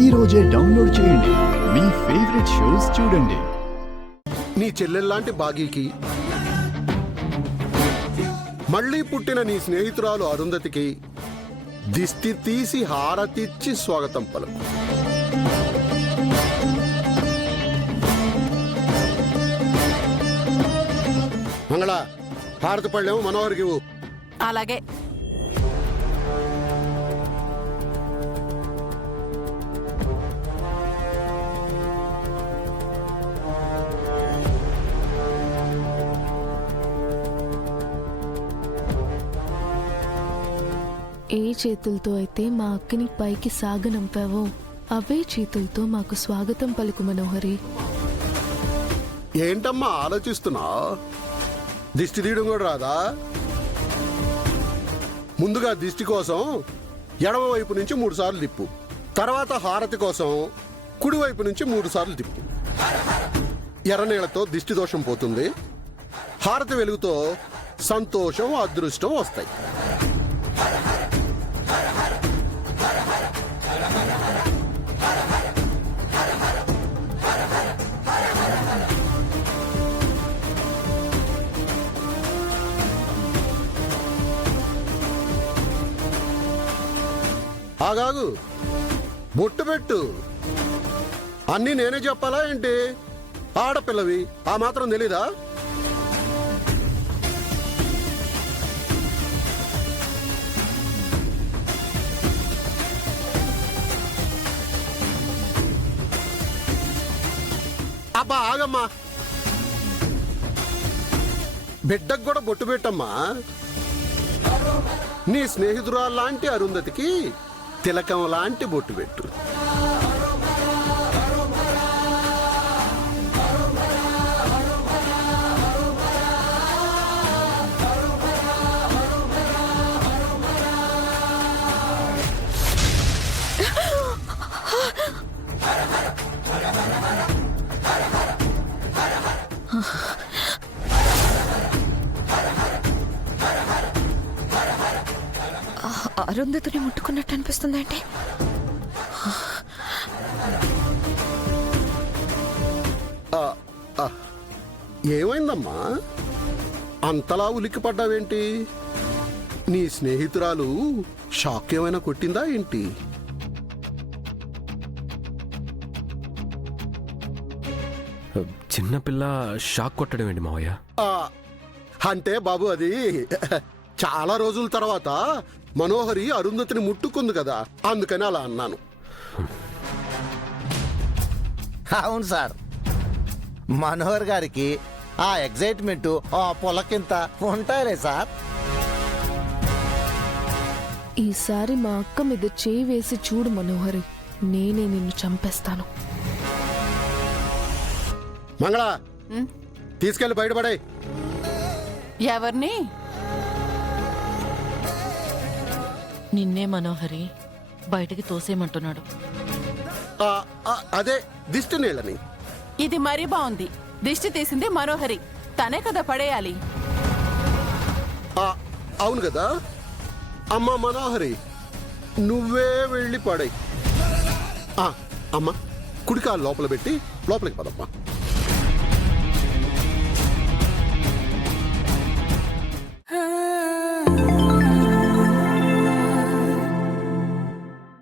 ఈ రోజే డౌన్లోడ్ చేయండి. మీ ఫేవరెట్ షోస్ చూడండి. నీ చెల్లెల్లాంటి బాగీకి, మళ్ళీ పుట్టిన నీ స్నేహితురాలు అరుంధతికి దిష్టి తీసి హారతిచ్చి స్వాగతం పలుకు. మంగళ, హారతి పళ్ళేమో మనోహర్కి ఇవ్వు. అలాగే. ఏ చేతులతో అయితే మా అక్కని పైకి సాగనంపావో అవే చేతులతో మాకు స్వాగతం పలుకు మనోహరి. ఏంటమ్మా ఆలోచిస్తున్నా? దిష్టి తీయడం కూడా రాదా? ముందుగా దిష్టి కోసం ఎడమ వైపు నుంచి 3 సార్లు తిప్పు, తర్వాత హారతి కోసం కుడి వైపు నుంచి 3 సార్లు తిప్పు. ఎర్రనీళ్లతో దిష్టి దోషం పోతుంది. హారతి వెలుగుతో సంతోషం, అదృష్టం వస్తాయి. ఆగాగు, బొట్టు పెట్టు. అన్నీ నేనే చెప్పాలా ఏంటి? ఆడపిల్లవి, ఆ మాత్రం తెలీదా? అబ్బా ఆగమ్మా, బిడ్డకు కూడా బొట్టు పెట్టమ్మా. నీ స్నేహితురాల్లాంటి అరుంధతికి తిలకం లాంటి బొట్టు పెట్టు. అరుంధతిని ముట్టుకున్నట్టు అనిపిస్తుందంటే ఏమైందమ్మా? అంతలా ఉలిక్కి పడ్డావేంటి? నీ స్నేహితురాలు షాక్ ఏమైనా కొట్టిందా ఏంటి? చిన్నపిల్ల షాక్ కొట్టడం ఏంటి మావయ్య? అంటే బాబు, అది చాలా రోజుల తర్వాత మనోహరి అరుంధతిని ముట్టుకుంది కదా, అందుకని అలా అన్నాను. అవును సార్, మనోహర్ గారికి ఆ ఎగ్జైట్మెంట్, ఆ పొలకింత ఉంటాయిలే సార్. ఈసారి మా అక్క మీద చేయి వేసి చూడు మనోహరి, నేనే నిన్ను చంపేస్తాను. మంగళ, తీసుకెళ్లి బయటపడే. ఎవరిని? నిన్నే మనోహరి బయటికి తోసేయమంటున్నాడు. అదే దిష్టి నీళ్ళని. ఇది మరీ బాగుంది. దిష్టి తీసింది మనోహరి, తనే కదా పడేయాలి. అవును కదా అమ్మా మనోహరి, నువ్వే వెళ్ళి పడే. అమ్మ, కుడికాలు లోపల పెట్టి లోపలికి పదమ్మా.